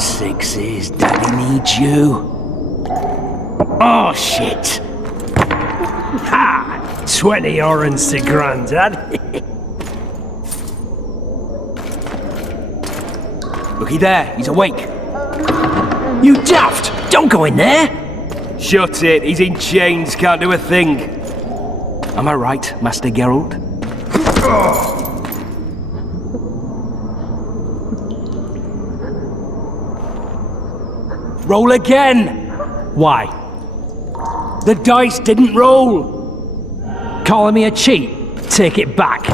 sixes, Daddy needs you. Oh, shit! Ha! 20 orens to Grandad. Looky there, he's awake. You daft! Don't go in there! Shut it, he's in chains, can't do a thing. Am I right, Master Geralt? Roll again! Why? The dice didn't roll! Calling me a cheat? Take it back.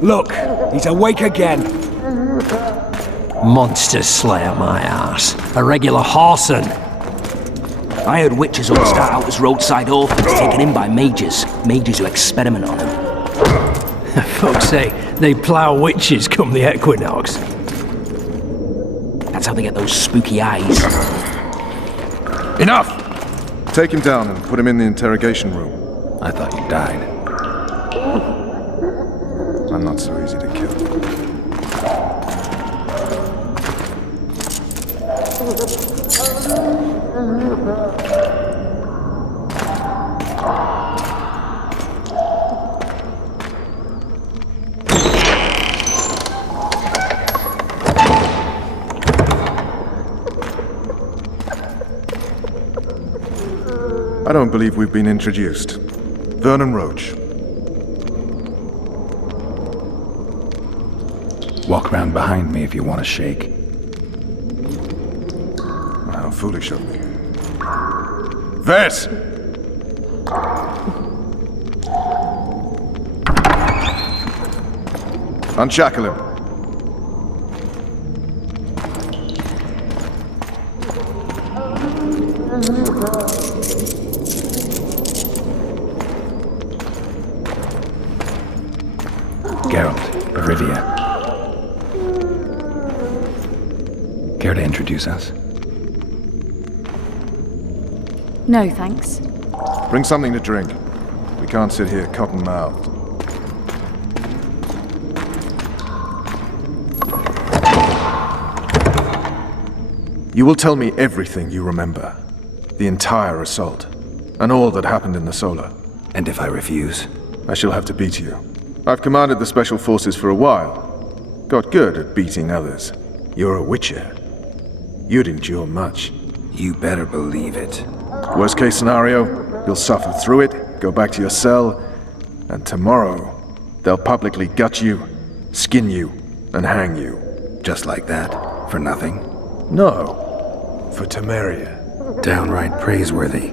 Look, he's awake again. Monster slayer, my ass. A regular whoreson. I heard witches all start out as roadside orphans taken in by mages. Mages who experiment on them. Folks say they plough witches come the equinox. That's how they get those spooky eyes. Enough! Take him down and put him in the interrogation room. I thought you died. I'm not so easy to kill. I don't believe we've been introduced. Vernon Roach. Walk round behind me if you want to shake. How foolish of me. Vet! Unshackle him. Geralt, Rivia. Care to introduce us? No, thanks. Bring something to drink. We can't sit here cotton-mouthed. You will tell me everything you remember. The entire assault. And all that happened in the Solar. And if I refuse? I shall have to beat you. I've commanded the Special Forces for a while. Got good at beating others. You're a witcher. You'd endure much. You better believe it. Worst case scenario, you'll suffer through it, go back to your cell, and tomorrow, they'll publicly gut you, skin you, and hang you. Just like that? For nothing? No, for Temeria. Downright praiseworthy.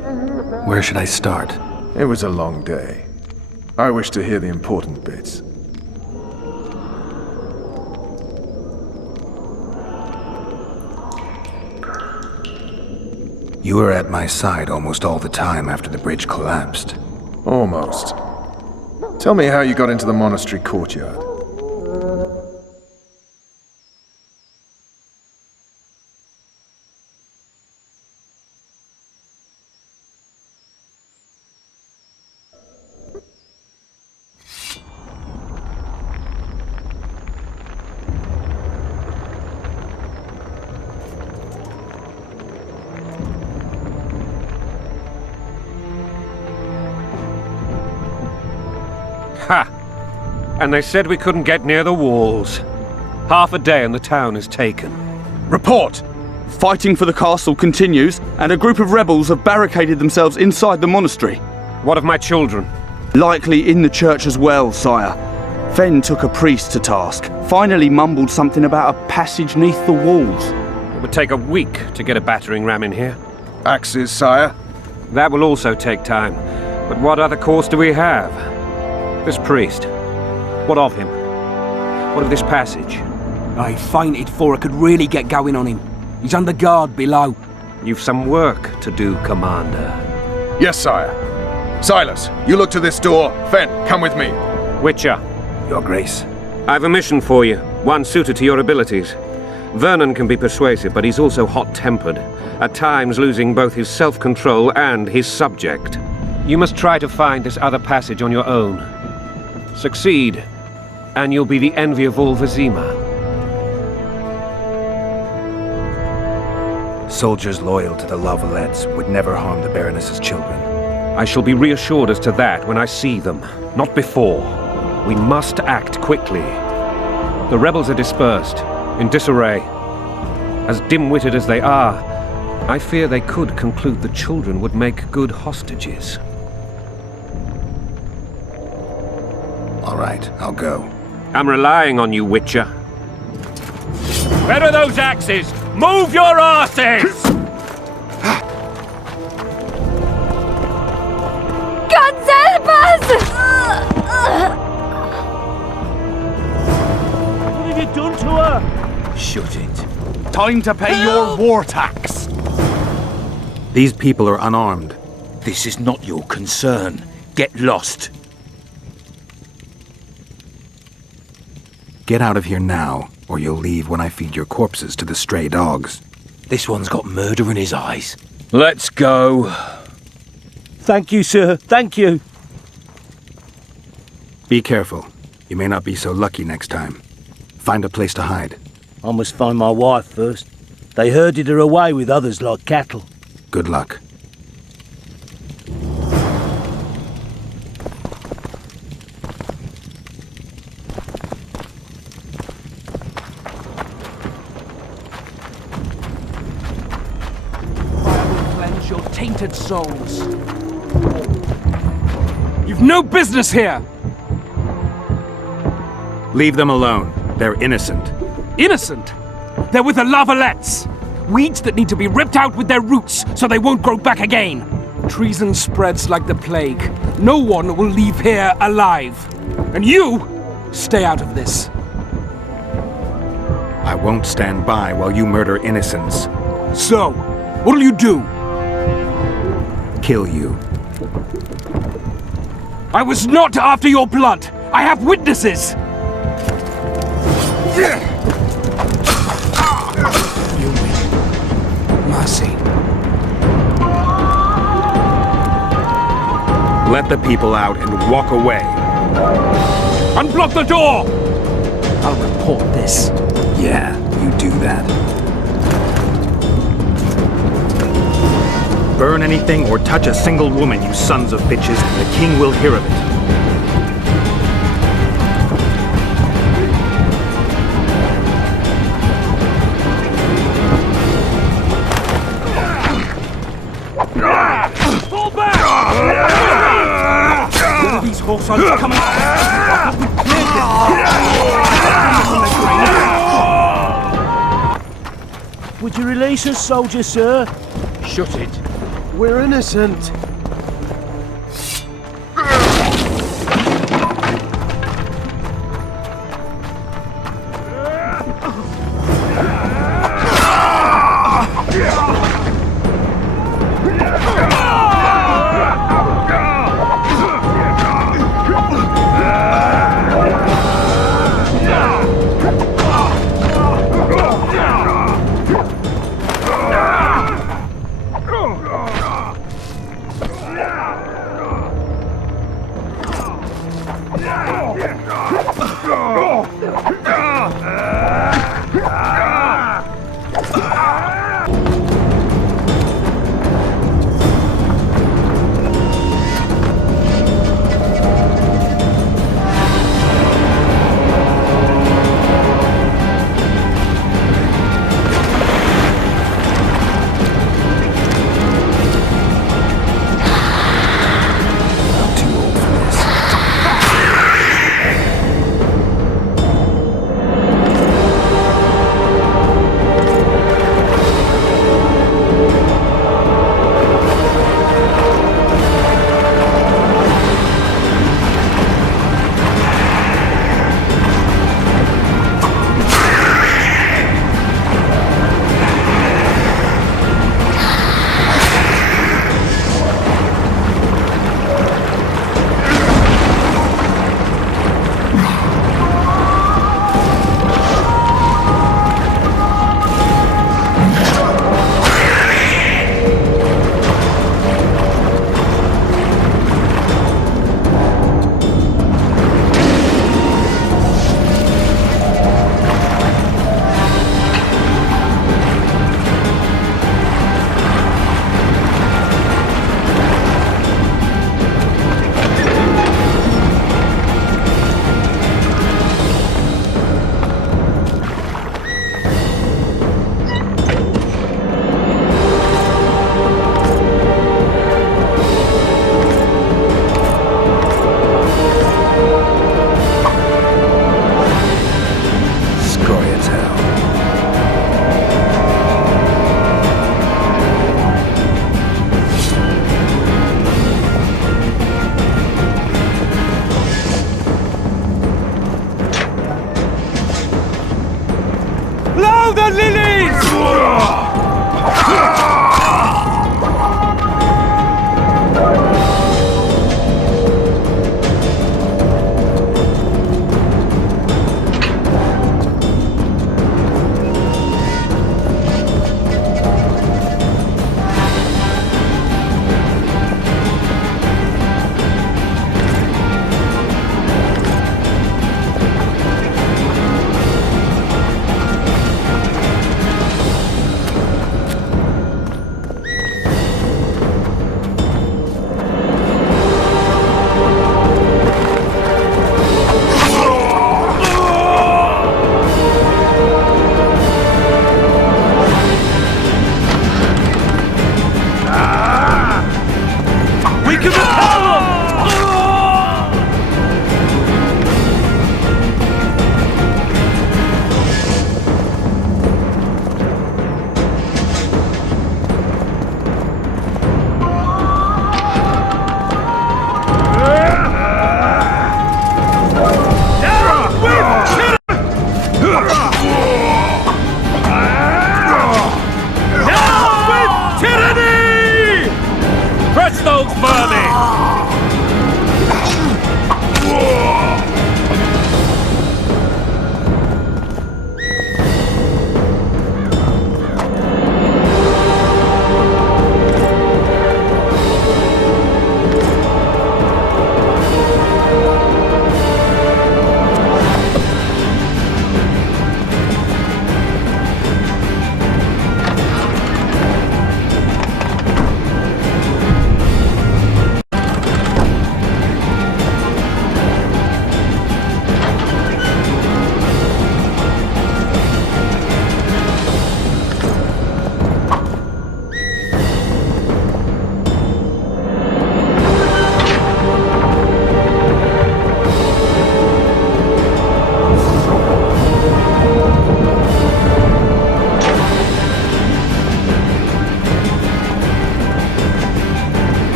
Where should I start? It was a long day. I wish to hear the important bits. You were at my side almost all the time after the bridge collapsed. Almost. Tell me how you got into the monastery courtyard. Ha! And they said we couldn't get near the walls. Half a day and the town is taken. Report! Fighting for the castle continues, and a group of rebels have barricaded themselves inside the monastery. What of my children? Likely in the church as well, sire. Fen took a priest to task, finally mumbled something about a passage neath the walls. It would take a week to get a battering ram in here. Axes, sire? That will also take time. But what other course do we have? This priest. What of him? What of this passage? I fainted before I could really get going on him. He's under guard below. You've some work to do, Commander. Yes, sire. Silas, you look to this door. Fen, come with me. Witcher. Your Grace. I've a mission for you, one suited to your abilities. Vernon can be persuasive, but he's also hot-tempered, at times losing both his self-control and his subject. You must try to find this other passage on your own. Succeed, and you'll be the envy of all Vizima. Soldiers loyal to the Lavalettes would never harm the Baroness's children. I shall be reassured as to that when I see them, not before. We must act quickly. The rebels are dispersed, in disarray. As dim-witted as they are, I fear they could conclude the children would make good hostages. All right, I'll go. I'm relying on you, Witcher. Where are those axes? Move your asses! God help us! What have you done to her? Shut it. Time to pay your war tax. These people are unarmed. This is not your concern. Get lost. Get out of here now, or you'll leave when I feed your corpses to the stray dogs. This one's got murder in his eyes. Let's go. Thank you, sir. Thank you. Be careful. You may not be so lucky next time. Find a place to hide. I must find my wife first. They herded her away with others like cattle. Good luck. Cleanse your tainted souls. You've no business here! Leave them alone. They're innocent. Innocent? They're with the Lavalettes. Weeds that need to be ripped out with their roots so they won't grow back again. Treason spreads like the plague. No one will leave here alive. And you, stay out of this. I won't stand by while you murder innocents. So, what'll you do? Kill you. I was not after your blood. I have witnesses. Mercy. Let the people out and walk away. Unblock the door! I'll report this. Yeah, you do that. Burn anything or touch a single woman, you sons of bitches, and the king will hear of it. Fall back! Where are these horse hunts coming from? We cleared this. Would you release us, soldier, sir? Shut it. We're innocent. Follow the lilies!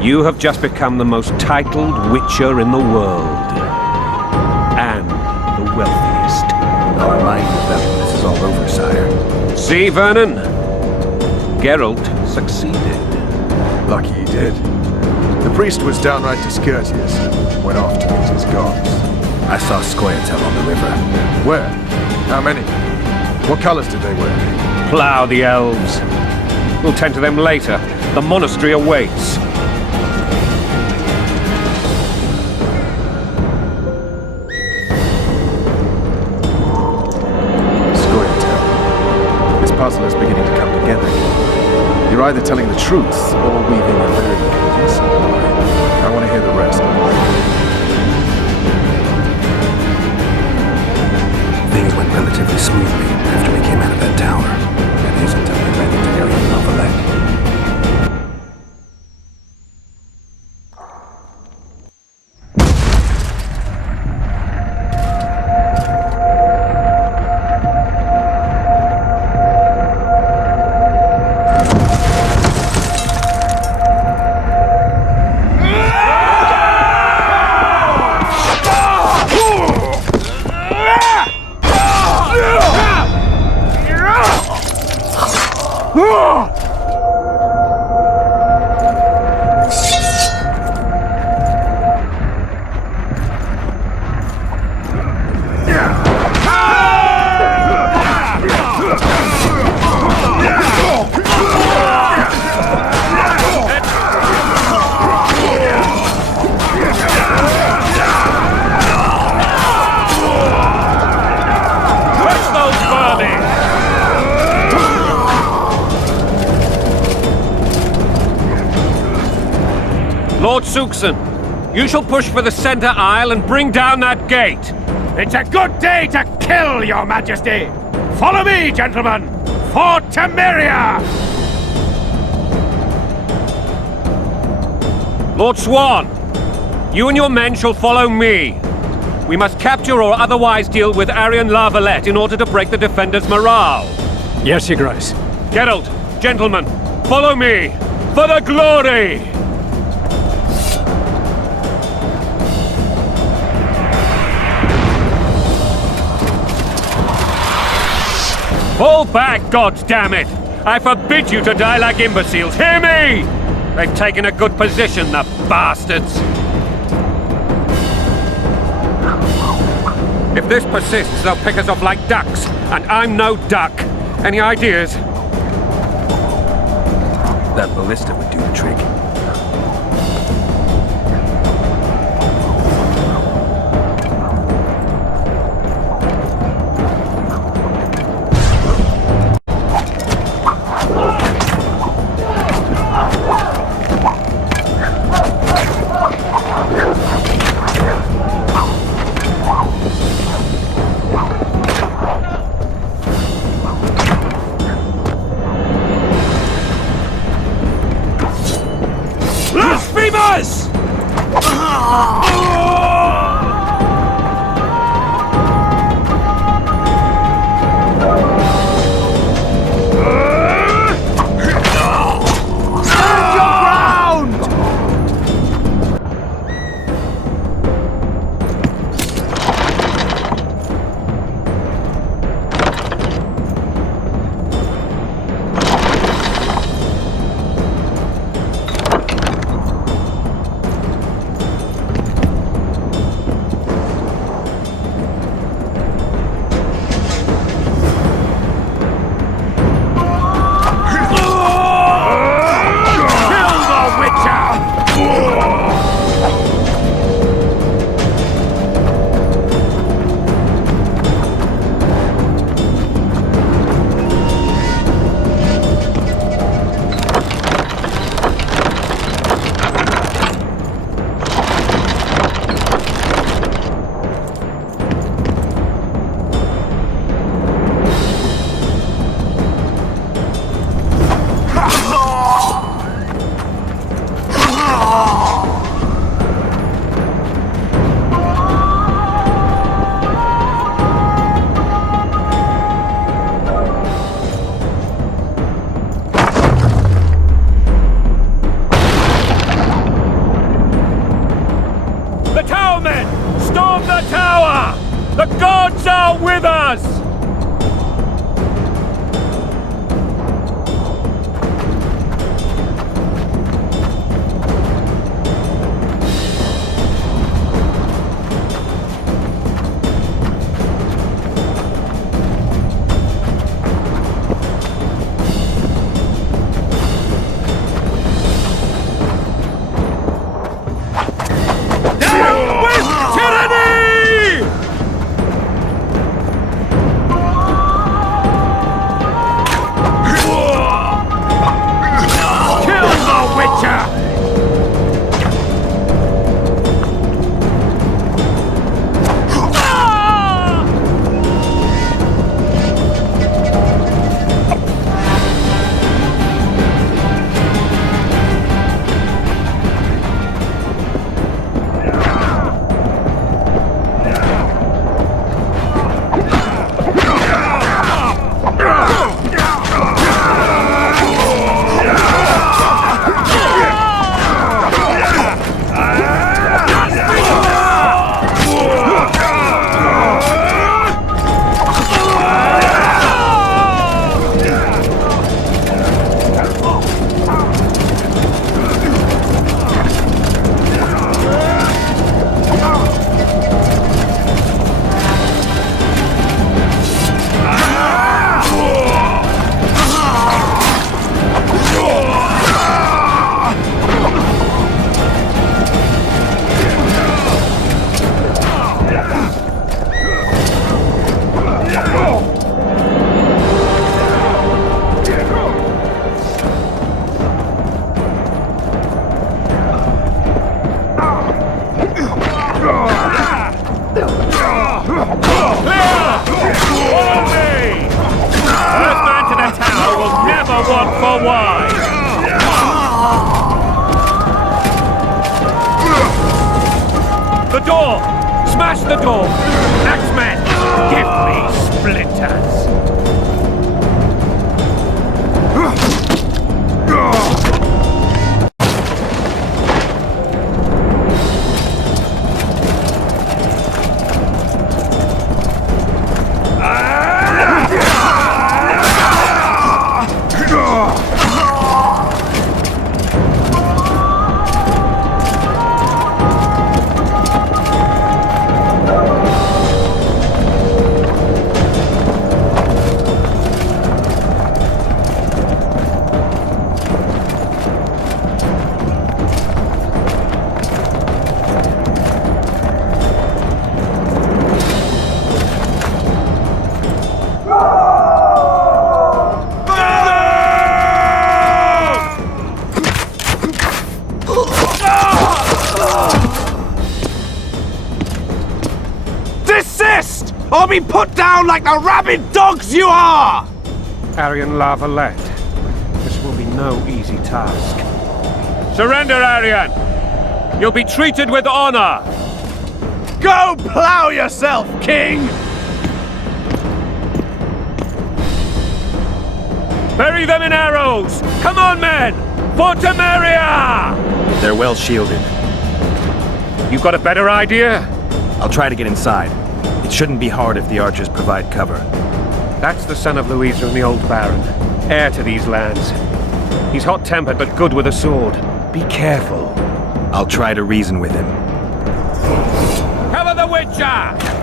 You have just become the most titled witcher in the world. And the wealthiest. I'll remind you of that when this is all over, sire. See, Vernon? Geralt succeeded. Lucky he did. The priest was downright discourteous and went off to meet his gods. I saw Squirtle on the river. Where? How many? What colors did they wear? Plough the elves. We'll tend to them later. The monastery awaits. Puzzle is beginning to come together. You're either telling the truth or weaving a very convincing lie. I want to hear the rest. Things went relatively smoothly after we came out of that tower. That is until we ran into Aryan Novelette. Lord Suxon, you shall push for the center aisle and bring down that gate. It's a good day to kill, your majesty! Follow me, gentlemen! For Temeria! Lord Swan, you and your men shall follow me. We must capture or otherwise deal with Aryan Lavalette in order to break the defenders' morale. Yes, Your Grace. Geralt, gentlemen, Follow me! For the glory! Fall back, goddammit! I forbid you to die like imbeciles, hear me! They've taken a good position, the bastards! If this persists, they'll pick us off like ducks, and I'm no duck. Any ideas? That ballista would do the trick. Blasphemers! The gods are with us! The door! Smash the door! Axeman, give me splinters! be put down like the rabid dogs you are! Aryan Lavalette, this will be no easy task. Surrender, Aryan! You'll be treated with honor! Go plow yourself, king! Bury them in arrows! Come on, men! For Temeria! They're well shielded. You got a better idea? I'll try to get inside. It shouldn't be hard if the archers provide cover. That's the son of Louisa and the old Baron, heir to these lands. He's hot-tempered but good with a sword. Be careful. I'll try to reason with him. Cover the Witcher!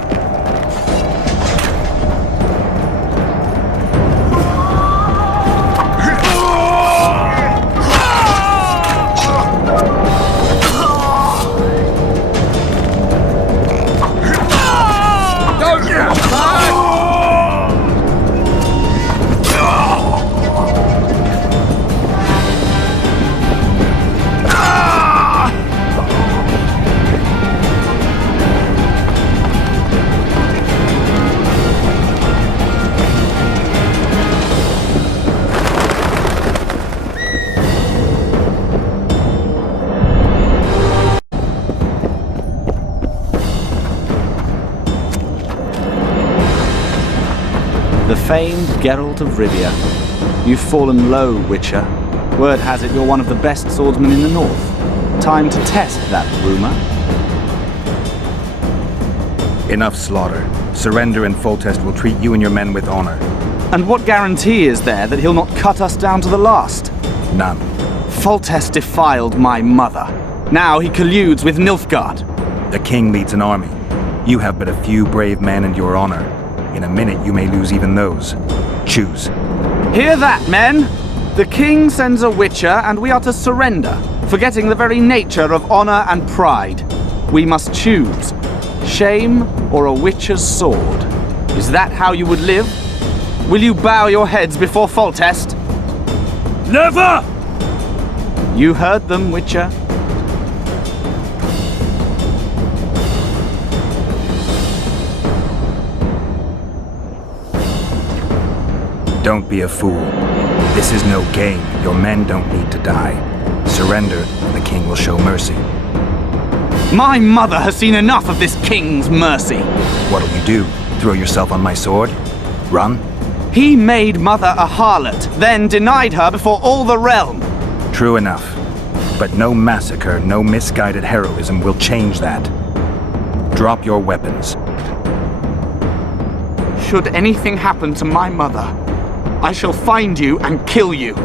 The famed Geralt of Rivia. You've fallen low, Witcher. Word has it you're one of the best swordsmen in the north. Time to test that rumor. Enough slaughter. Surrender and Foltest will treat you and your men with honor. And what guarantee is there that he'll not cut us down to the last? None. Foltest defiled my mother. Now he colludes with Nilfgaard. The king leads an army. You have but a few brave men and your honor. In a minute, you may lose even those. Choose. Hear that, men? The king sends a witcher, and we are to surrender, forgetting the very nature of honor and pride. We must choose. Shame or a witcher's sword. Is that how you would live? Will you bow your heads before Foltest? Never! You heard them, Witcher. Don't be a fool. This is no game. Your men don't need to die. Surrender, and the king will show mercy. My mother has seen enough of this king's mercy. What'll you do? Throw yourself on my sword? Run? He made mother a harlot, then denied her before all the realm. True enough. But no massacre, no misguided heroism will change that. Drop your weapons. Should anything happen to my mother, I shall find you and kill you.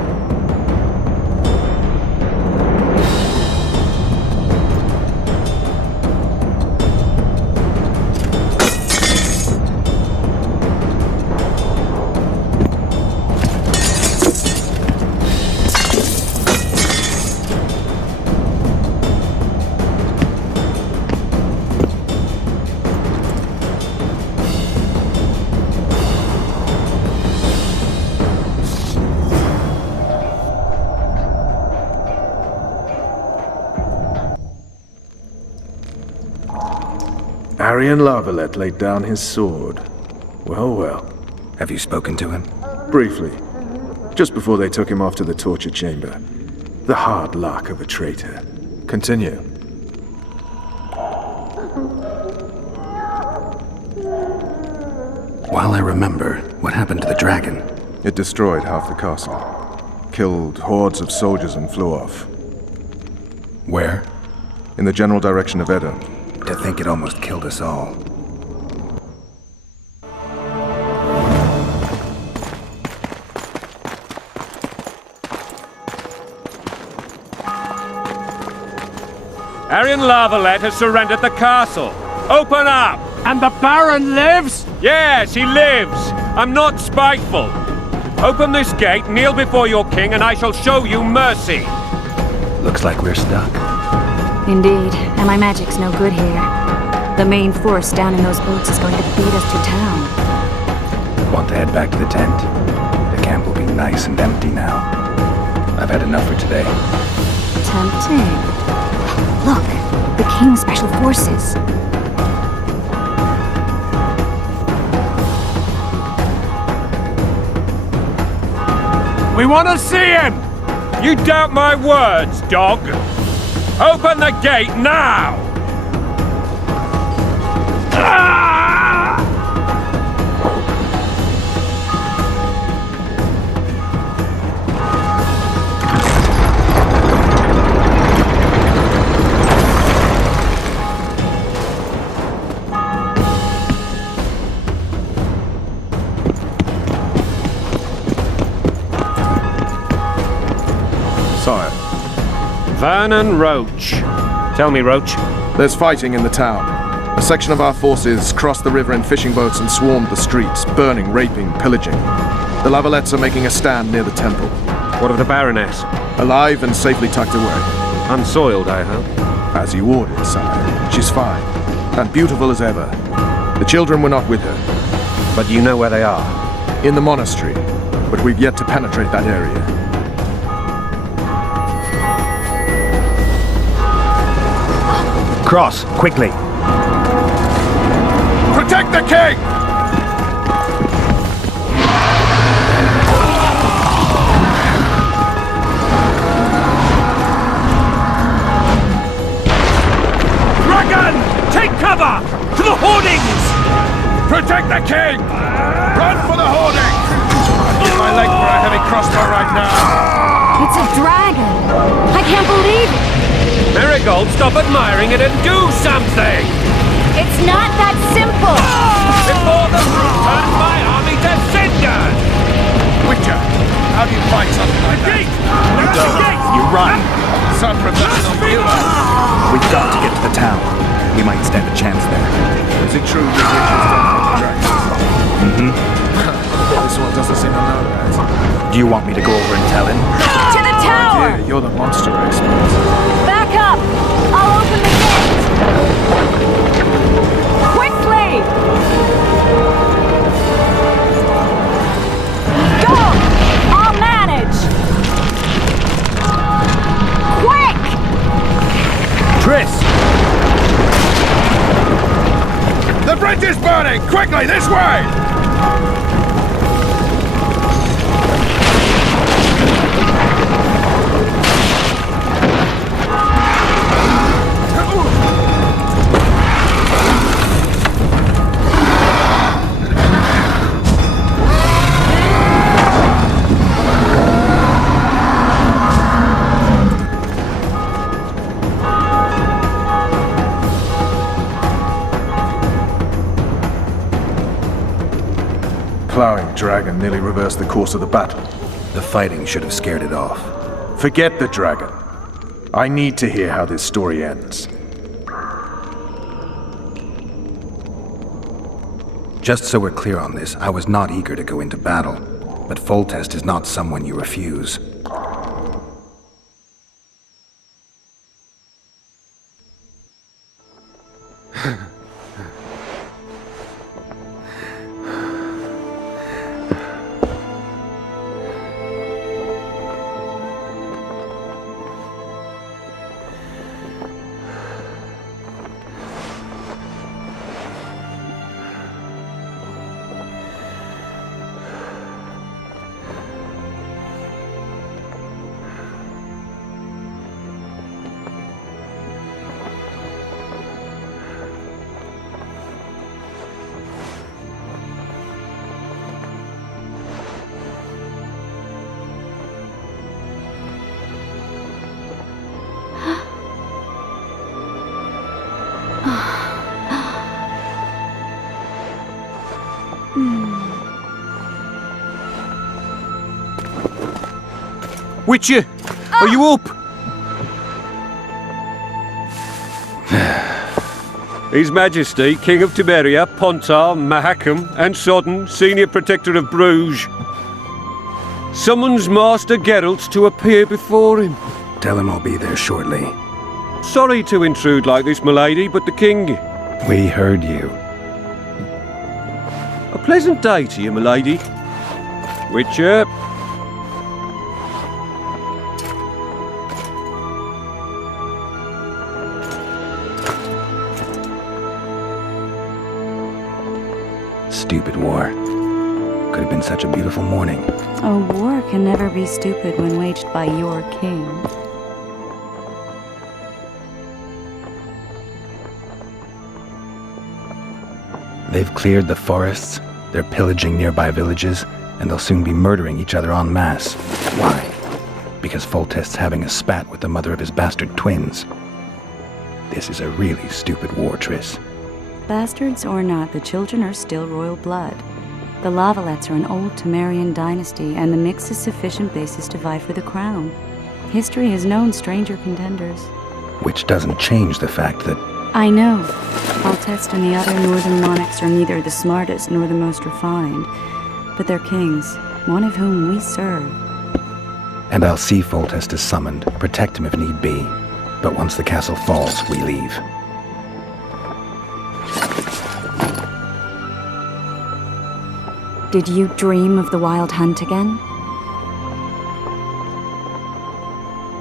Aryan Lavalette laid down his sword. Well, well. Have you spoken to him? Briefly. Just before they took him off to the torture chamber. The hard luck of a traitor. Continue. While I remember, what happened to the dragon? It destroyed half the castle. Killed hordes of soldiers and flew off. Where? In the general direction of Edda. To think it almost killed us all. Aryan Lavalette has surrendered the castle. Open up! And the Baron lives? Yes, he lives. I'm not spiteful. Open this gate, kneel before your king, and I shall show you mercy. Looks like we're stuck. Indeed, and my magic's no good here. The main force down in those boats is going to beat us to town. Want to head back to the tent? The camp will be nice and empty now. I've had enough for today. Tempting. Look, the King's special forces. We want to see him! You doubt my words, dog? Open the gate now! Sire, Vernon Roach. Tell me, Roach. there's fighting in the town. A section of our forces crossed the river in fishing boats and swarmed the streets, burning, raping, pillaging. The Lavalettes are making a stand near the temple. What of the Baroness? Alive and safely tucked away. Unsoiled, I hope. As you ordered, sire. She's fine. And beautiful as ever. The children were not with her. But you know where they are? In the monastery. But we've yet to penetrate that area. Cross, quickly. Protect the king! Dragon! Take cover! To the hoardings! Protect the king! Run for the hoarding! I'll give my leg for a heavy crossbow right now. It's a dragon! I can't believe it! Marigold, stop admiring it and do something! It's not that simple! Before the fruit turns my army to cinders! Witcher, how do you fight something like that? You don't. You run. Some professional humor. We've got to get to the town. We might stand a chance there. Is it true that witches don't hunt dragons? This one doesn't seem to know that. Do you want me to go over and tell him? To the tower! Yeah, you're the monster expert. Back up! I'll open the gate! Quickly! Go! I'll manage! Quick! Triss! The bridge is burning! Quickly, this way! Plowing dragon nearly reversed the course of the battle. The fighting should have scared it off. Forget the dragon. I need to hear how this story ends. Just so we're clear on this, I was not eager to go into battle. But Foltest is not someone you refuse. Witcher, are you up? His Majesty, King of Tiberia, Pontar, Mahakam, and Sodden, Senior Protector of Bruges, summons Master Geralt to appear before him. Tell him I'll be there shortly. Sorry to intrude like this, milady, but the King... We heard you. A pleasant day to you, milady. Witcher... Stupid war. Could have been such a beautiful morning. A war can never be stupid when waged by your king. They've cleared the forests, they're pillaging nearby villages, and they'll soon be murdering each other en masse. Why? Because Foltest's having a spat with the mother of his bastard twins. This is a really stupid war, Triss. Bastards or not, the children are still royal blood. The Lavalettes are an old Temerian dynasty, and the mix is sufficient basis to vie for the crown. History has known stranger contenders. Which doesn't change the fact that... I know. Foltest and the other northern monarchs are neither the smartest nor the most refined, but they're kings, one of whom we serve. And I'll see Foltest is summoned, protect him if need be. But once the castle falls, we leave. Did you dream of the wild hunt again?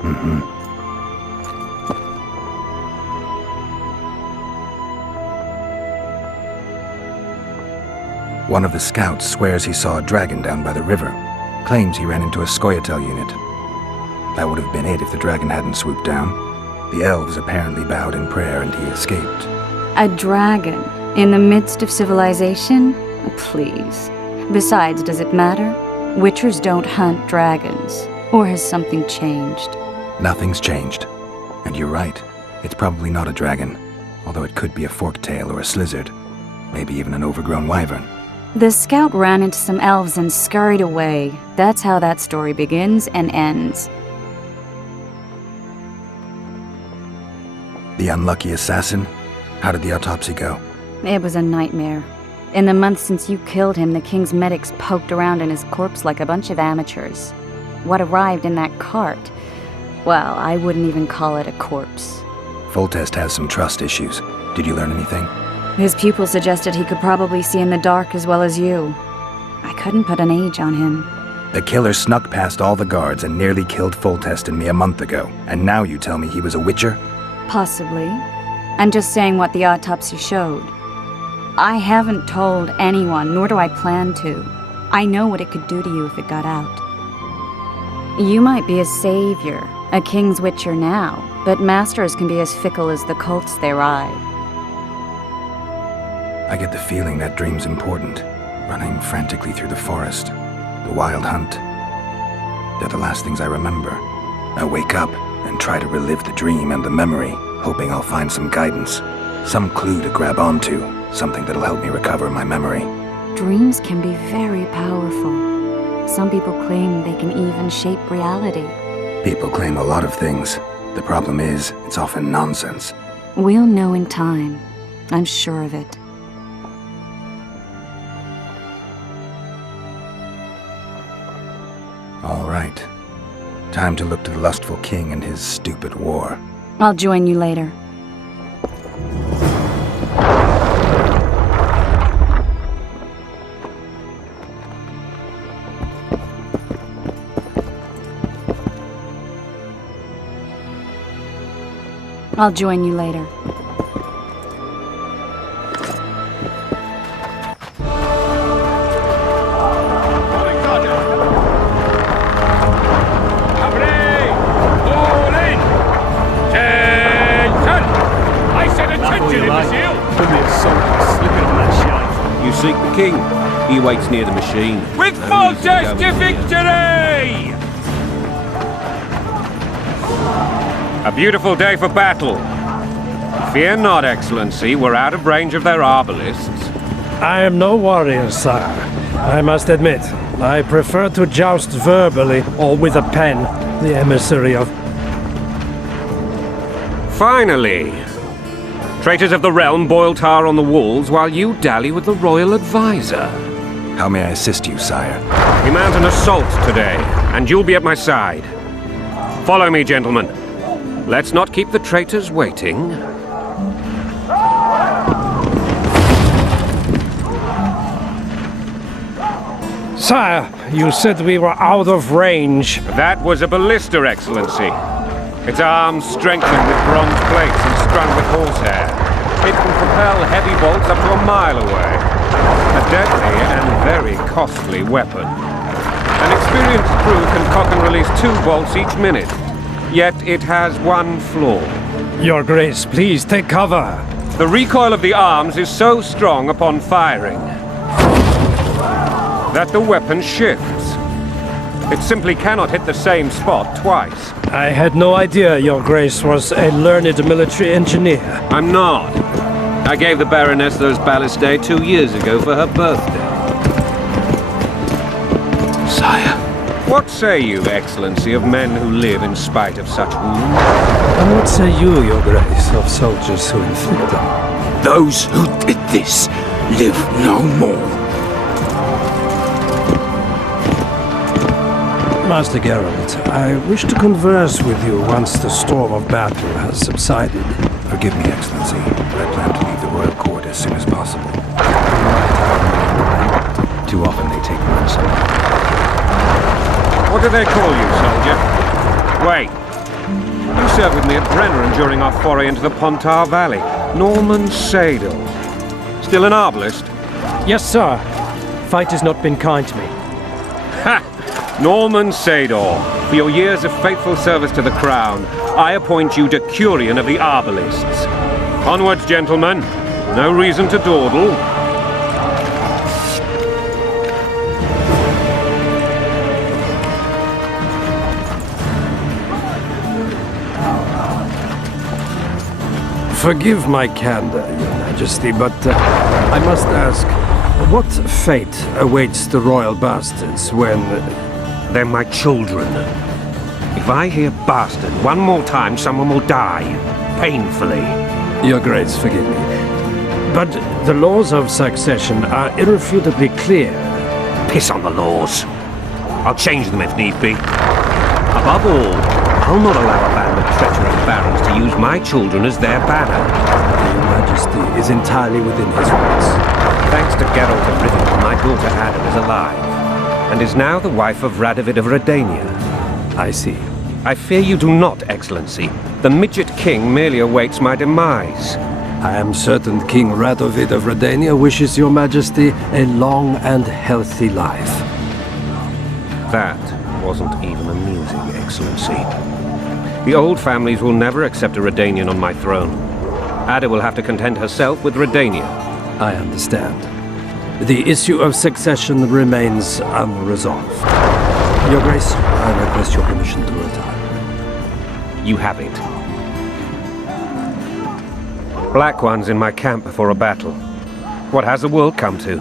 Mm-hmm. One of the scouts swears he saw a dragon down by the river. Claims he ran into a Scoia'tael unit. That would have been it if the dragon hadn't swooped down. The elves apparently bowed in prayer and he escaped. A dragon? In the midst of civilization? Please. Besides, does it matter? Witchers don't hunt dragons. Or has something changed? Nothing's changed. And you're right. It's probably not a dragon. Although it could be a forktail or a slizzard. Maybe even an overgrown wyvern. The scout ran into some elves and scurried away. That's how that story begins and ends. The unlucky assassin? How did the autopsy go? It was a nightmare. In the months since you killed him, the king's medics poked around in his corpse like a bunch of amateurs. What arrived in that cart? Well, I wouldn't even call it a corpse. Foltest has some trust issues. Did you learn anything? His pupil suggested he could probably see in the dark as well as you. I couldn't put an age on him. The killer snuck past all the guards and nearly killed Foltest and me a month ago. And now you tell me he was a witcher? Possibly. I'm just saying what the autopsy showed. I haven't told anyone, nor do I plan to. I know what it could do to you if it got out. You might be a savior, a king's witcher now, but masters can be as fickle as the cults they ride. I get the feeling that dream's important. Running frantically through the forest. The wild hunt. They're the last things I remember. I wake up and try to relive the dream and the memory, hoping I'll find some guidance. Some clue to grab onto. Something that'll help me recover my memory. Dreams can be very powerful. Some people claim they can even shape reality. People claim a lot of things. The problem is, it's often nonsense. We'll know in time. I'm sure of it. All right. Time to look to the lustful king and his stupid war. I'll join you later. I'll join you later. You seek the king. He waits near the machine. With Foltest to victory! A beautiful day for battle. Fear not, Excellency. We're out of range of their arbalists. I am no warrior, sire. I must admit, I prefer to joust verbally or with a pen, the emissary of... Finally! Traitors of the realm boil tar on the walls while you dally with the royal advisor. How may I assist you, sire? We mount an assault today, and you'll be at my side. Follow me, gentlemen. Let's not keep the traitors waiting. Sire, you said we were out of range. That was a ballista, Excellency. Its arms strengthened with bronze plates and strung with horsehair. It can propel heavy bolts up to a mile away. A deadly and very costly weapon. An experienced crew can cock and release 2 bolts each minute. Yet it has one flaw. Your Grace, please take cover. The recoil of the arms is so strong upon firing that the weapon shifts. It simply cannot hit the same spot twice. I had no idea Your Grace was a learned military engineer. I'm not. I gave the Baroness those ballistae 2 years ago for her birthday. Sire. What say you, Excellency, of men who live in spite of such wounds? And what say you, Your Grace, of soldiers who inflict them? Those who did this live no more. Master Geralt, I wish to converse with you once the storm of battle has subsided. Forgive me, Excellency, but I plan to leave the royal court as soon as possible. Too often they take ransom. What do they call you, soldier? Wait. You served with me at Brenneran during our foray into the Pontar Valley. Norman Sadel. Still an arbalist? Yes, sir. Fight has not been kind to me. Ha! Norman Sador, for your years of faithful service to the crown, I appoint you Decurion of the Arbalists. Onwards, gentlemen. No reason to dawdle. Forgive my candor, Your Majesty, but I must ask, what fate awaits the royal bastards when... They're my children. If I hear bastard one more time, someone will die. Painfully. Your Grace, forgive me. But the laws of succession are irrefutably clear. Piss on the laws. I'll change them if need be. Above all, I'll not allow a band of treacherous barons to use my children as their banner. Your Majesty is entirely within his rights. Thanks to Geralt of Rivia, my daughter Ada is alive, and is now the wife of Radovid of Redania. I see. I fear you do not, Excellency. The midget king merely awaits my demise. I am certain King Radovid of Redania wishes Your Majesty a long and healthy life. That wasn't even amusing, Excellency. The old families will never accept a Redanian on my throne. Ada will have to content herself with Redania. I understand. The issue of succession remains unresolved. Your Grace, I request your permission to retire. You have it. Black One's in my camp before a battle. What has the world come to?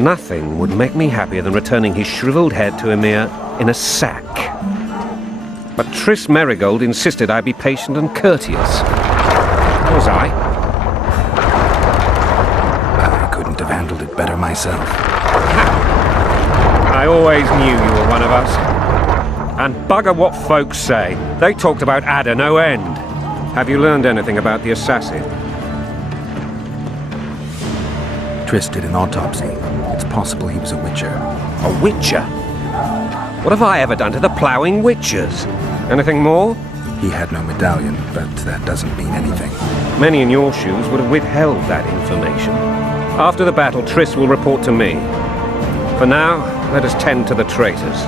Nothing would make me happier than returning his shriveled head to Emir in a sack. But Triss Merigold insisted I be patient and courteous. Was I? Have handled it better myself. I always knew you were one of us. And bugger what folks say. They talked about Ada no end. Have you learned anything about the assassin? Triss did an autopsy. It's possible he was a witcher. A witcher? What have I ever done to the ploughing witchers? Anything more? He had no medallion, but that doesn't mean anything. Many in your shoes would have withheld that information. After the battle, Triss will report to me. For now, let us tend to the traitors.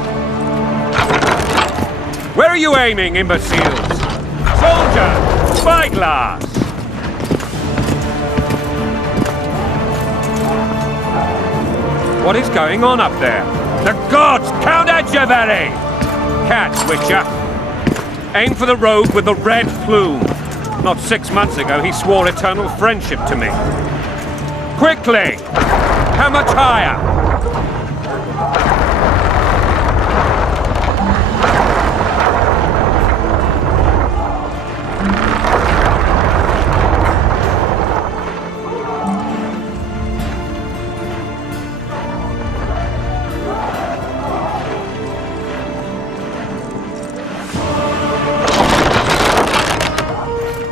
Where are you aiming, imbeciles? Soldier! Spyglass! What is going on up there? The gods! Count Edgevery! Catch, Witcher! Aim for the rogue with the red plume. Not 6 months ago, he swore eternal friendship to me. Quickly! How much higher?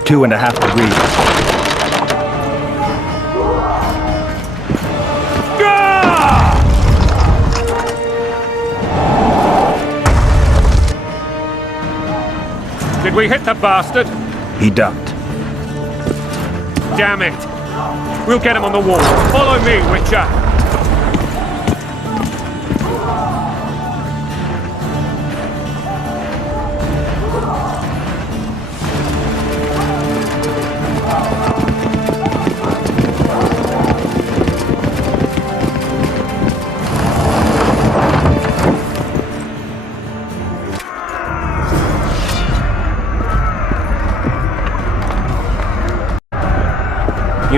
Two and a half degrees. Did we hit the bastard? He ducked. Damn it! We'll get him on the wall. Follow me, Witcher!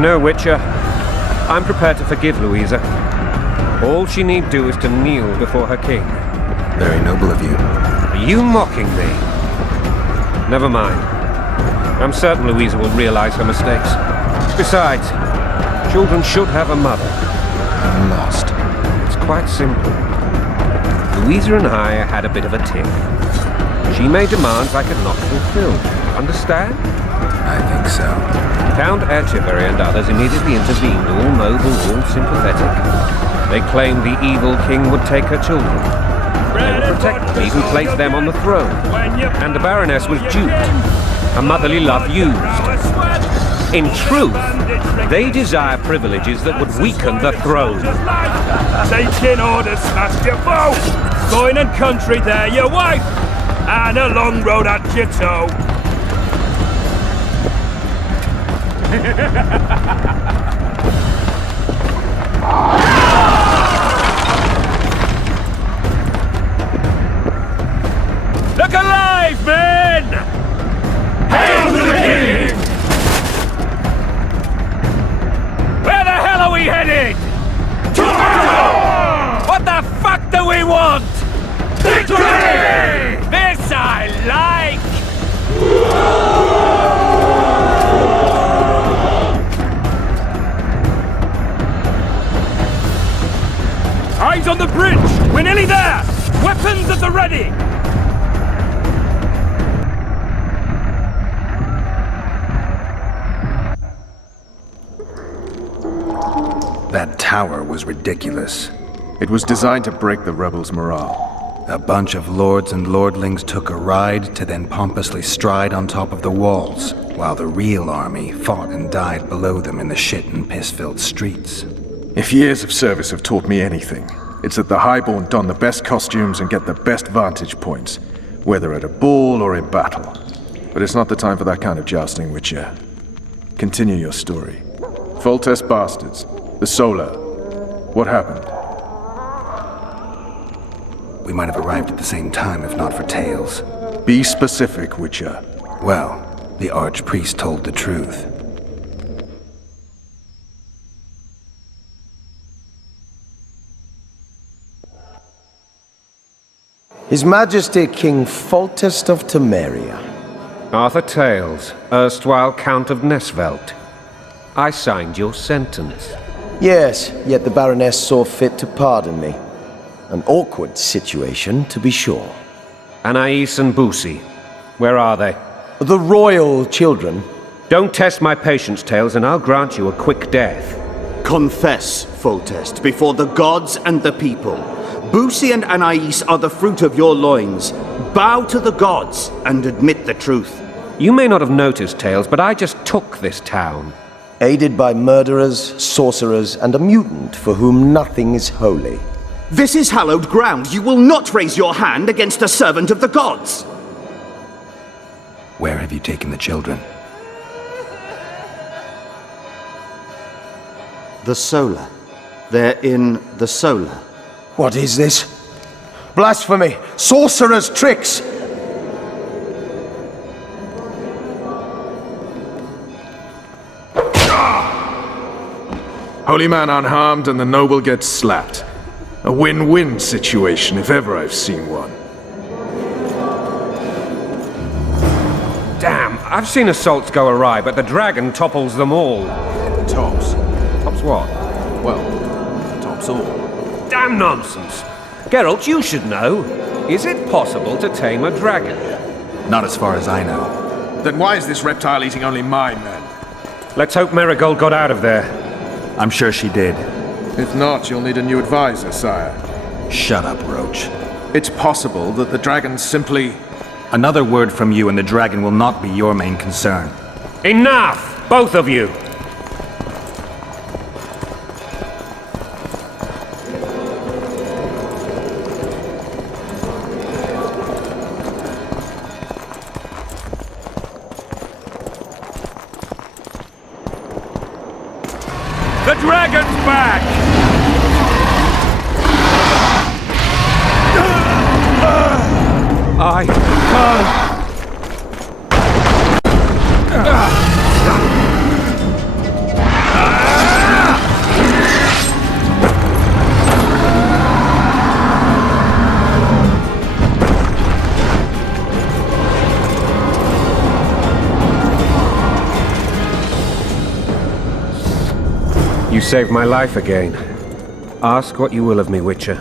know, Witcher, I'm prepared to forgive Louisa. All she need do is to kneel before her king. Very noble of you. Are you mocking me? Never mind. I'm certain Louisa will realize her mistakes. Besides, children should have a mother. I'm lost. It's quite simple. Louisa and I had a bit of a tiff. She made demands I could not fulfill. Understand? I think so. Count Etcheverry and others immediately intervened, all noble, all sympathetic. They claimed the evil king would take her children. They would protect them, even place them on the throne. And the Baroness was duped. Her motherly love used. In truth, they desire privileges that would weaken the throne. Taking orders, smashed your foe! Going and country there, your wife! And a long road at your toe! Look alive, men! Hail to the king! Where the hell are we headed? Tomorrow! What the fuck do we want? Victory! This I like! Eyes on the bridge! We're nearly there! Weapons at the ready! That tower was ridiculous. It was designed to break the rebels' morale. A bunch of lords and lordlings took a ride to then pompously stride on top of the walls, while the real army fought and died below them in the shit and piss-filled streets. If years of service have taught me anything, it's that the highborn don the best costumes and get the best vantage points, whether at a ball or in battle. But it's not the time for that kind of jousting, Witcher. Continue your story. Foltest bastards. The Solar. What happened? We might have arrived at the same time if not for tales. Be specific, Witcher. Well, the archpriest told the truth. His Majesty King Foltest of Temeria. Arthur Tales, erstwhile Count of Nesvelt. I signed your sentence. Yes, yet the Baroness saw fit to pardon me. An awkward situation, to be sure. Anais and Boussy, where are they? The royal children. Don't test my patience, Tales, and I'll grant you a quick death. Confess, Foltest, before the gods and the people. Boussy and Anais are the fruit of your loins. Bow to the gods and admit the truth. You may not have noticed, Tales, but I just took this town. Aided by murderers, sorcerers, and a mutant for whom nothing is holy. This is hallowed ground. You will not raise your hand against a servant of the gods. Where have you taken the children? The Solar. They're in the Solar. What is this? Blasphemy! Sorcerer's tricks! Holy man unharmed and the noble gets slapped. A win-win situation, if ever I've seen one. Damn, I've seen assaults go awry, but the dragon topples them all. Tops. Tops what? Well, tops all. Damn nonsense! Geralt, you should know. Is it possible to tame a dragon? Not as far as I know. Then why is this reptile eating only my men? Let's hope Marigold got out of there. I'm sure she did. If not, you'll need a new advisor, sire. Shut up, Roach. It's possible that the dragon simply... Another word from you and the dragon will not be your main concern. Enough! Both of you! The dragon's back! I can't. saved my life again. Ask what you will of me, Witcher.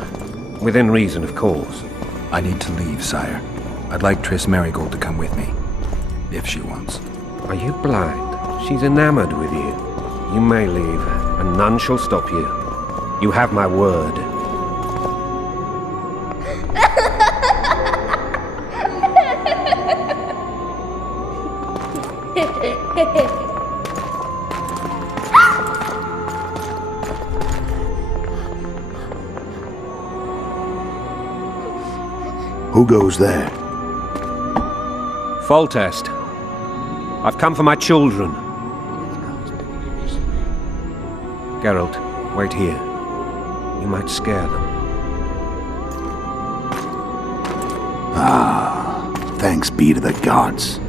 Within reason, of course. I need to leave, sire. I'd like Triss Merigold to come with me, if she wants. Are you blind? She's enamored with you. You may leave, and none shall stop you. You have my word. Who goes there? Foltest. I've come for my children. Geralt, wait here. You might scare them. Ah, thanks be to the gods.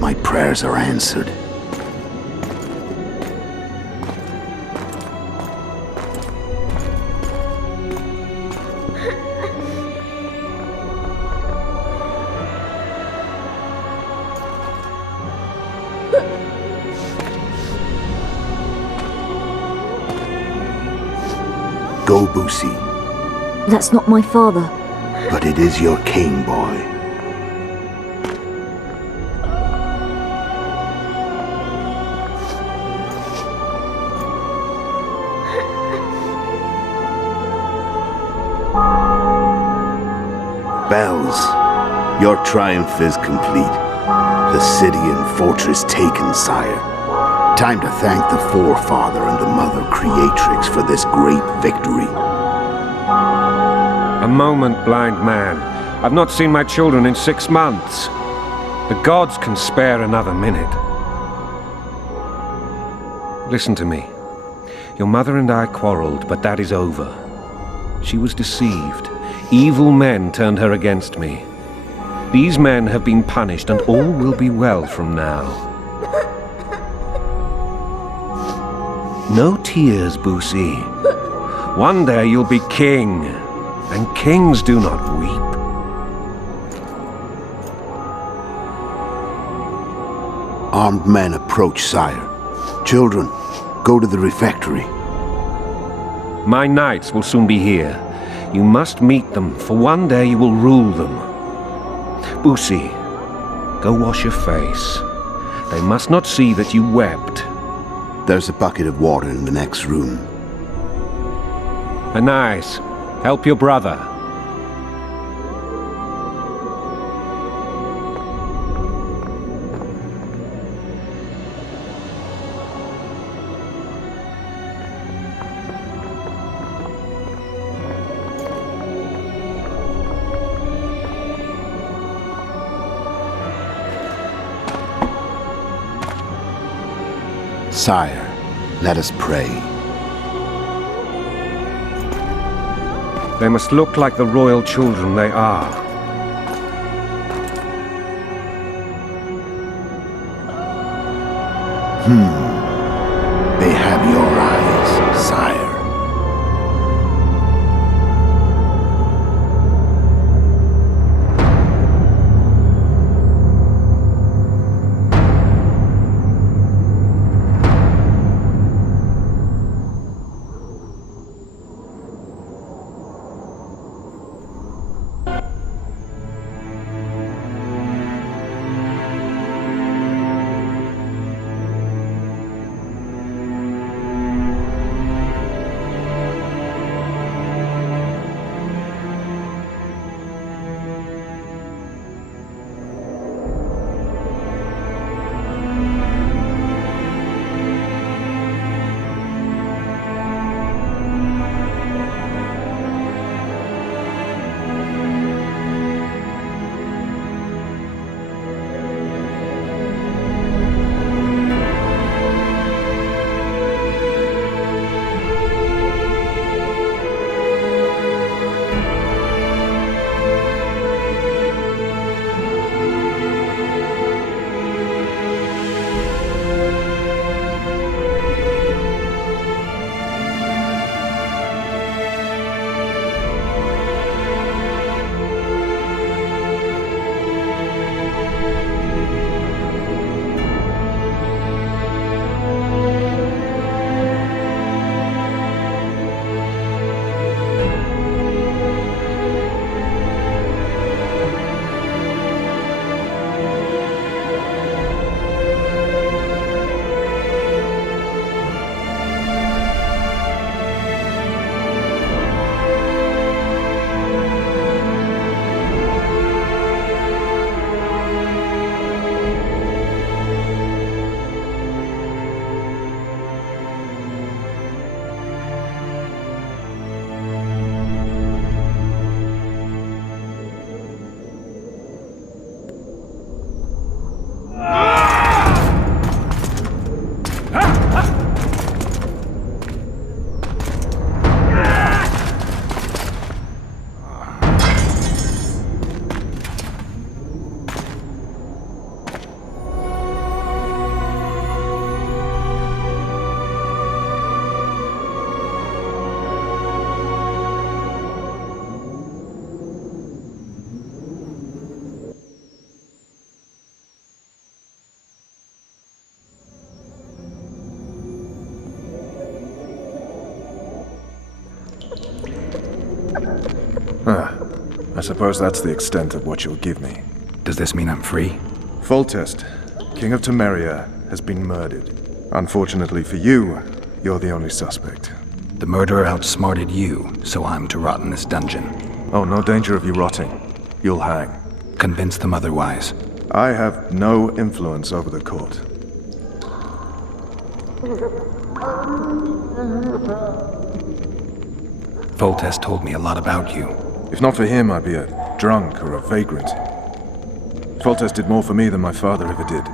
My prayers are answered. Go, Boosie. That's not my father. But it is your king, boy. Bells, your triumph is complete. The city and fortress taken, sire. Time to thank the Forefather and the Mother Creatrix for this great victory. A moment, blind man. I've not seen my children in 6 months. The gods can spare another minute. Listen to me. Your mother and I quarreled, but that is over. She was deceived. Evil men turned her against me. These men have been punished, and all will be well from now. No tears, Boosie. One day you'll be king, and kings do not weep. Armed men approach, sire. Children, go to the refectory. My knights will soon be here. You must meet them, for one day you will rule them. Boosie, go wash your face. They must not see that you wept. There's a bucket of water in the next room. Nice. Help your brother. Sire, let us pray. They must look like the royal children they are. They have your eyes, sire. I suppose that's the extent of what you'll give me. Does this mean I'm free? Foltest, King of Temeria, has been murdered. Unfortunately for you, you're the only suspect. The murderer outsmarted you, so I'm to rot in this dungeon. Oh, no danger of you rotting. You'll hang. Convince them otherwise. I have no influence over the court. Foltest told me a lot about you. If not for him, I'd be a drunk or a vagrant. Foltest did more for me than my father ever did.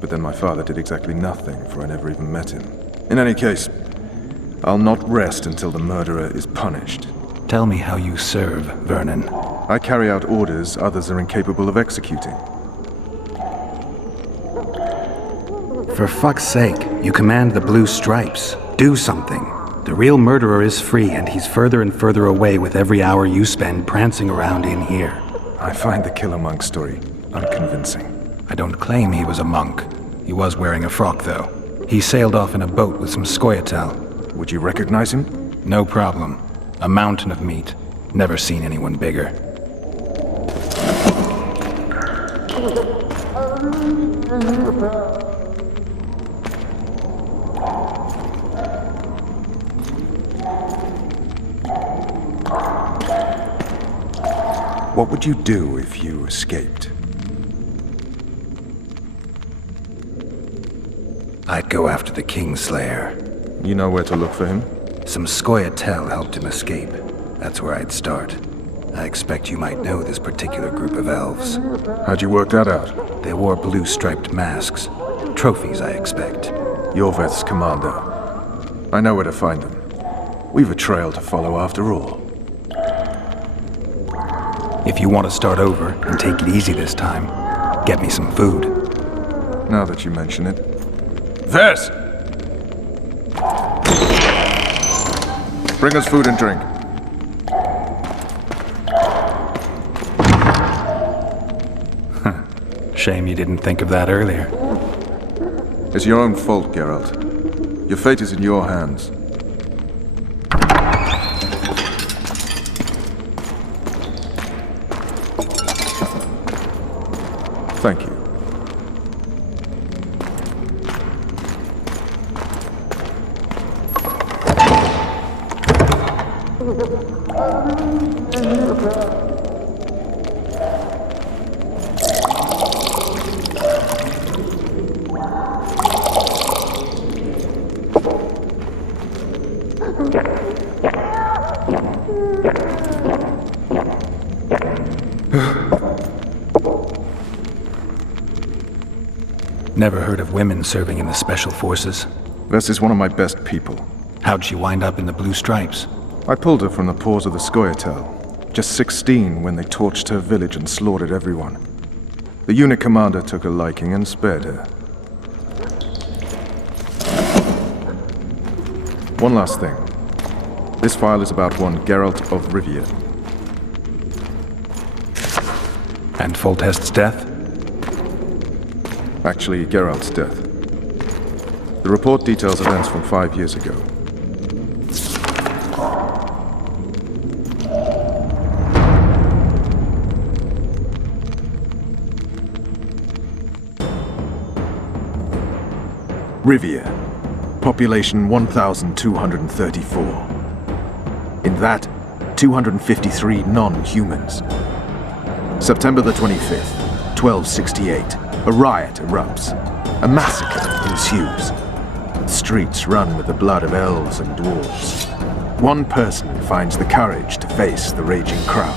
But then my father did exactly nothing, for I never even met him. In any case, I'll not rest until the murderer is punished. Tell me how you serve, Vernon. I carry out orders others are incapable of executing. For fuck's sake, you command the Blue Stripes. Do something. The real murderer is free, and he's further and further away with every hour you spend prancing around in here. I find the Killer Monk story unconvincing. I don't claim he was a monk. He was wearing a frock, though. He sailed off in a boat with some Scoia'tael. Would you recognize him? No problem. A mountain of meat. Never seen anyone bigger. What would you do if you escaped? I'd go after the Kingslayer. You know where to look for him? Some Scoia'tael helped him escape. That's where I'd start. I expect you might know this particular group of elves. How'd you work that out? They wore blue-striped masks. Trophies, I expect. Iorveth's commander. I know where to find them. We've a trail to follow after all. If you want to start over and take it easy this time, get me some food. Now that you mention it. Vess! Bring us food and drink. Shame you didn't think of that earlier. It's your own fault, Geralt. Your fate is in your hands. Thank you. Never heard of women serving in the Special Forces. Vess is one of my best people. How'd she wind up in the Blue Stripes? I pulled her from the paws of the Scoia'tael. Just 16 when they torched her village and slaughtered everyone. The unit commander took a liking and spared her. One last thing. This file is about one Geralt of Rivia. And Foltest's death? Actually, Geralt's death. The report details events from 5 years ago. Rivia. Population 1,234. In that, 253 non-humans. September the 25th, 1268. A riot erupts. A massacre ensues. The streets run with the blood of elves and dwarves. One person finds the courage to face the raging crowd.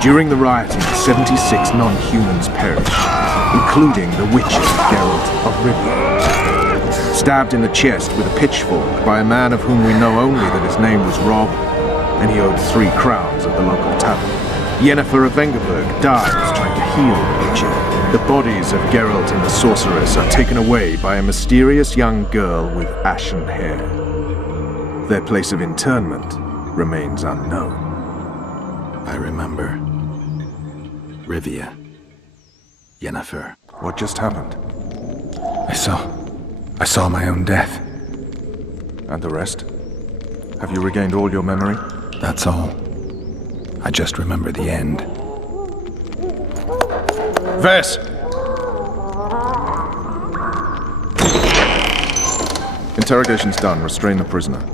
During the rioting, 76 non-humans perish, including the witcher Geralt of Rivia. Stabbed in the chest with a pitchfork by a man of whom we know only that his name was Rob, and he owed 3 crowns at the local tavern. Yennefer of Vengerberg dies trying to heal the witcher. The bodies of Geralt and the sorceress are taken away by a mysterious young girl with ashen hair. Their place of interment remains unknown. I remember. Rivia. Yennefer. What just happened? I saw my own death. And the rest? Have you regained all your memory? That's all. I just remember the end. Vess! Interrogation's done. Restrain the prisoner.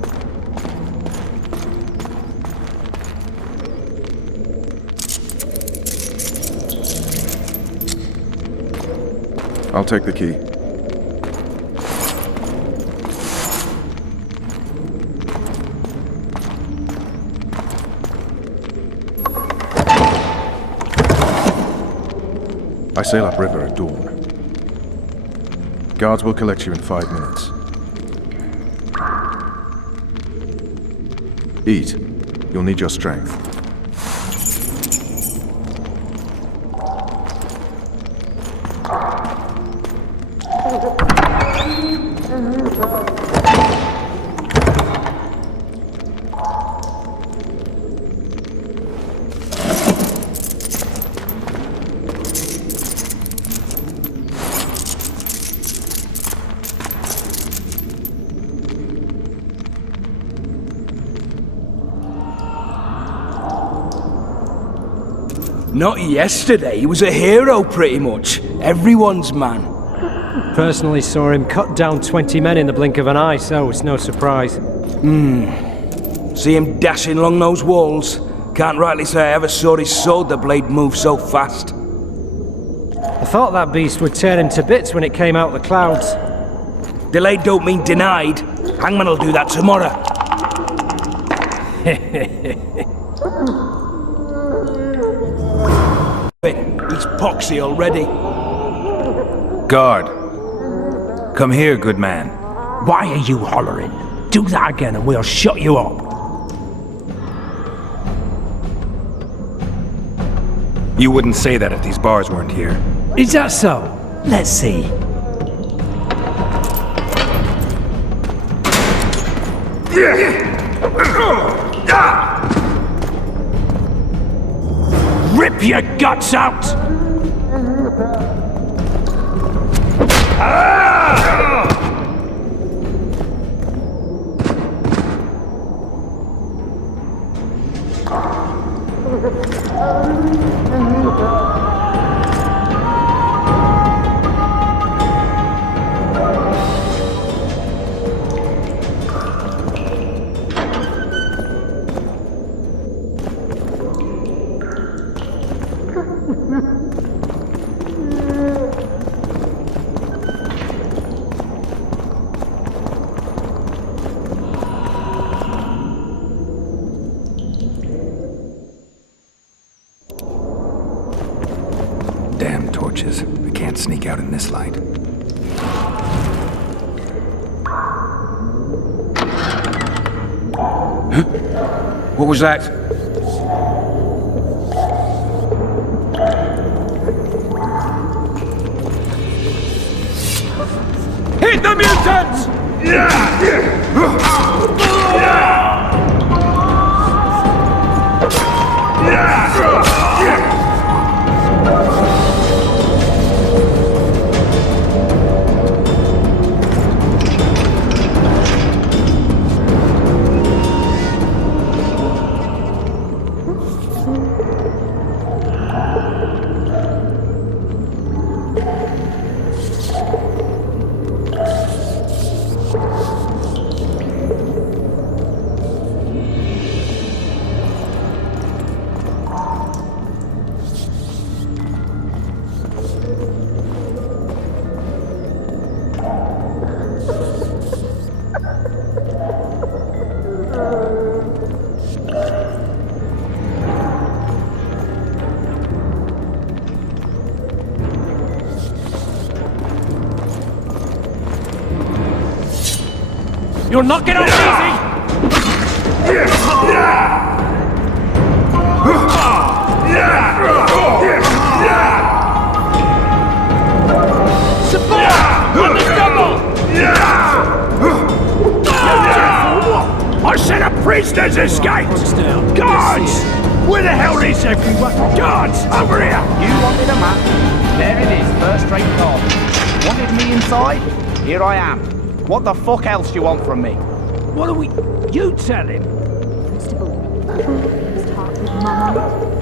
I'll take the key. I sail upriver at dawn. Guards will collect you in 5 minutes. Eat. You'll need your strength. Not yesterday, he was a hero pretty much. Everyone's man. Personally saw him cut down 20 men in the blink of an eye, so it's no surprise. See him dashing along those walls. Can't rightly say I ever saw his sword the blade move so fast. I thought that beast would tear him to bits when it came out of the clouds. Delayed don't mean denied. Hangman will do that tomorrow. He's poxy already. Guard. Come here, good man. Why are you hollering? Do that again and we'll shut you up. You wouldn't say that if these bars weren't here. Is that so? Let's see. Rip your guts out! Damn torches. I can't sneak out in this light. What was that? Hit the mutants! You're not getting off easy! Support! On the double! I said a prisoner's escaped! Guards! Where the hell is everyone? Guards! Over here! You wanted a map? There it is, first rate card. Wanted me inside? Here I am. What the fuck else do you want from me? What are we... You tell him! First of all, you must talk with Mama.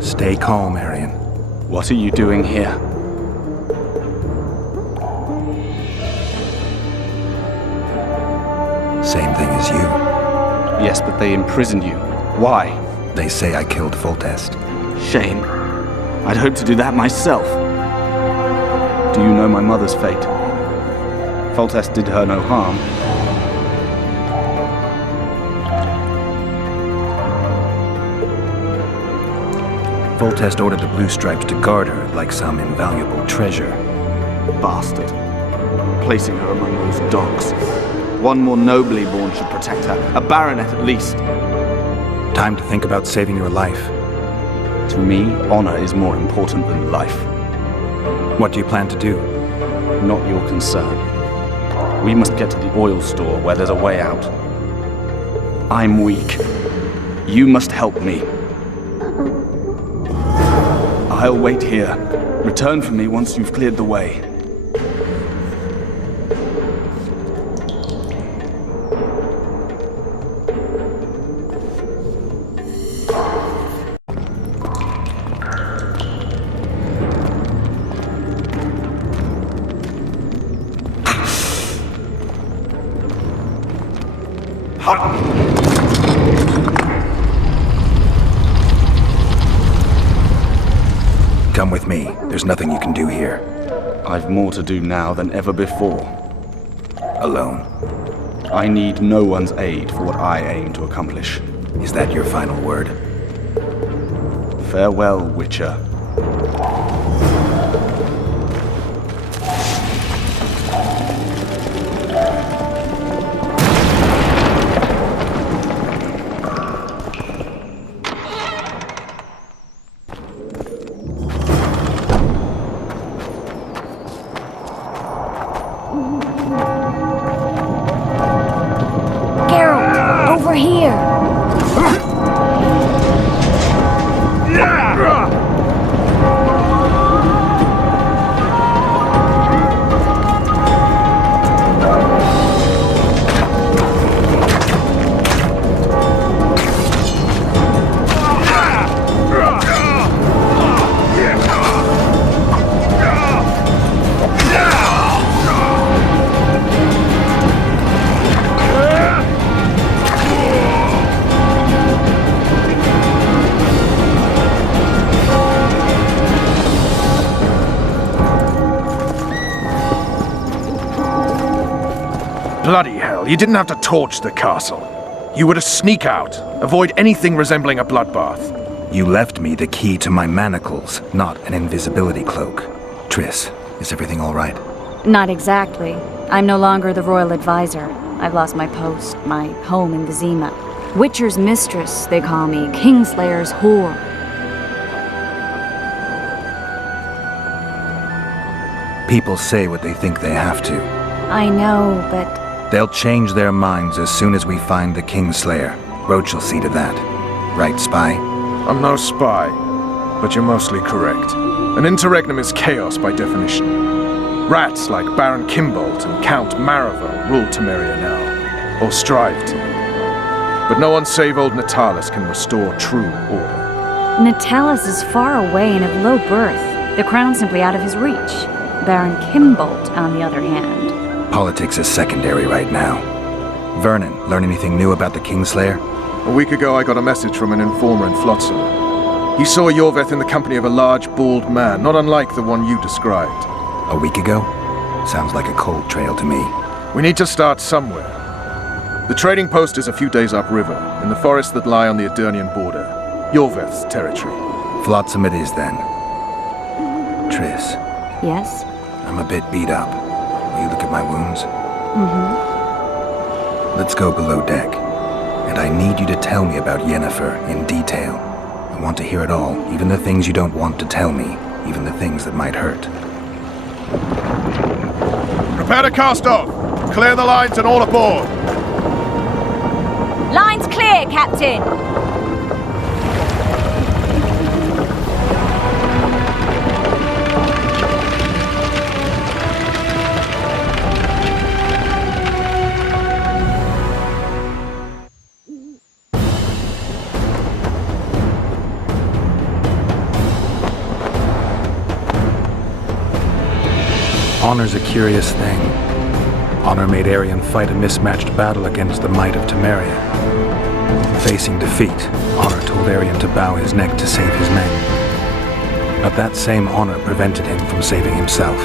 Stay calm, Aryan. What are you doing here? Same thing as you. Yes, but they imprisoned you. Why? They say I killed Foltest. Shame. I'd hoped to do that myself. Do you know my mother's fate? Foltest did her no harm. Foltest ordered the Blue Stripes to guard her like some invaluable treasure. Bastard. Placing her among those dogs. One more nobly born should protect her. A baronet at least. Time to think about saving your life. To me, honor is more important than life. What do you plan to do? Not your concern. We must get to the oil store where there's a way out. I'm weak. You must help me. I'll wait here. Return for me once you've cleared the way. Come with me. There's nothing you can do here. I've more to do now than ever before. Alone. I need no one's aid for what I aim to accomplish. Is that your final word? Farewell, Witcher. Bloody hell, you didn't have to torch the castle. You were to sneak out, avoid anything resembling a bloodbath. You left me the key to my manacles, not an invisibility cloak. Triss, is everything all right? Not exactly. I'm no longer the royal advisor. I've lost my post, my home in Vizima. Witcher's mistress, they call me. Kingslayer's whore. People say what they think they have to. I know, but... They'll change their minds as soon as we find the Kingslayer. Roach will see to that. Right, spy? I'm no spy, but you're mostly correct. An interregnum is chaos by definition. Rats like Baron Kimbolt and Count Maravel rule Temeria now, or strive to. But no one save old Natalis can restore true order. Natalis is far away and of low birth. The crown's simply out of his reach. Baron Kimbolt, on the other hand. Politics is secondary right now. Vernon, learn anything new about the Kingslayer? A week ago I got a message from an informer in Flotsam. He saw Iorveth in the company of a large, bald man, not unlike the one you described. A week ago? Sounds like a cold trail to me. We need to start somewhere. The trading post is a few days upriver, in the forests that lie on the Edirnian border. Iorveth's territory. Flotsam it is, then. Triss, Yes? I'm a bit beat up. Will you look at my wounds? Mm-hmm. Let's go below deck. And I need you to tell me about Yennefer in detail. I want to hear it all, even the things you don't want to tell me, even the things that might hurt. Prepare to cast off! Clear the lines and all aboard! Line's clear, Captain! Honor's a curious thing. Honor made Aryan fight a mismatched battle against the might of Temeria. Facing defeat, Honor told Aryan to bow his neck to save his men. But that same honor prevented him from saving himself.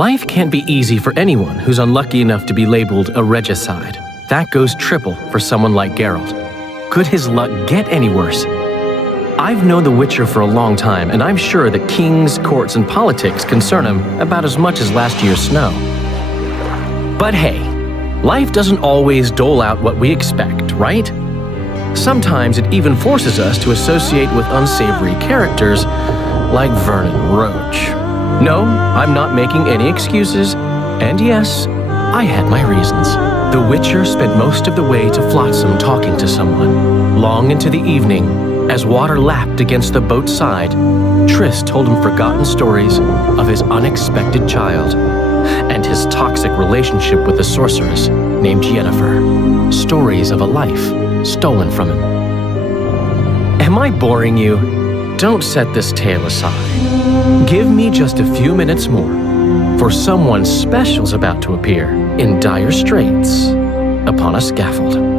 Life can't be easy for anyone who's unlucky enough to be labeled a regicide. That goes triple for someone like Geralt. Could his luck get any worse? I've known the Witcher for a long time, and I'm sure that kings, courts, and politics concern him about as much as last year's snow. But hey, life doesn't always dole out what we expect, right? Sometimes it even forces us to associate with unsavory characters like Vernon Roach. No, I'm not making any excuses, and yes, I had my reasons. The Witcher spent most of the way to Flotsam talking to someone. Long into the evening, as water lapped against the boat's side, Triss told him forgotten stories of his unexpected child and his toxic relationship with a sorceress named Yennefer. Stories of a life stolen from him. Am I boring you? Don't set this tale aside. Give me just a few minutes more, for someone special's about to appear in dire straits upon a scaffold.